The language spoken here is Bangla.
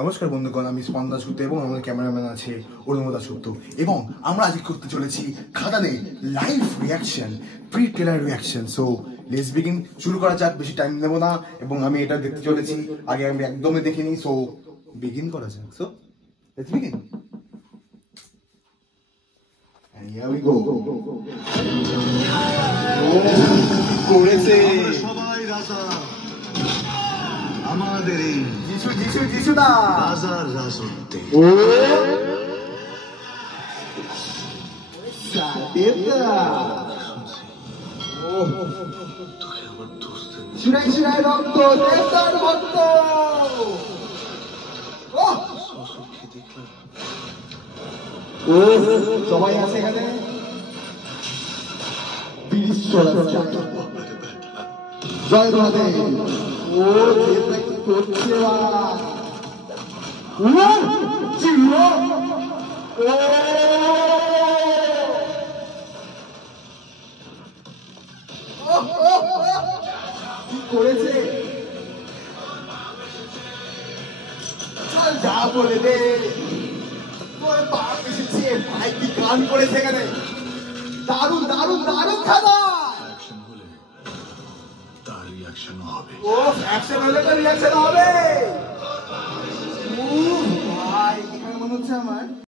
নমস্কার বন্ধুগণ, আমি স্পন্দন দাশগুপ্ত এবং আমাদের ক্যামেরাম্যান আছে অরুণ দাশগুপ্ত এবং আমরা আজকে করতে চলেছি খাদানে live reaction, pre trailer reaction. So let's begin. শুরু করা যাক, বেশি টাইম নেব না এবং আমি এটা দেখতে চলেছি, আগে আমি একদমই দেখিনি। সো বিগিন করা যাক। So let's begin. And here we go. করেছে সবাই রাজা, আমাদের এই যিশু যিশু যিশুদা রাজার রাজত্বে। শিরাই শিরাই রক্ত, দেবতার ভক্ত। সবাই আছে এখানে। জয় মহাদেব। ও দেবতা কি করছে? কি করেছে? যা বলে দে, তোর বাপ এসেছে, ভাই কি গান করেছে এখানে। দারুণ দারুণ দারুণ খেলা। অ্যাকশন হলে তার রিঅ্যাকশন হবে। ও অ্যাকশন হলে তো রিঅ্যাকশন হবে। ভাই এখানে মনে হচ্ছে আমার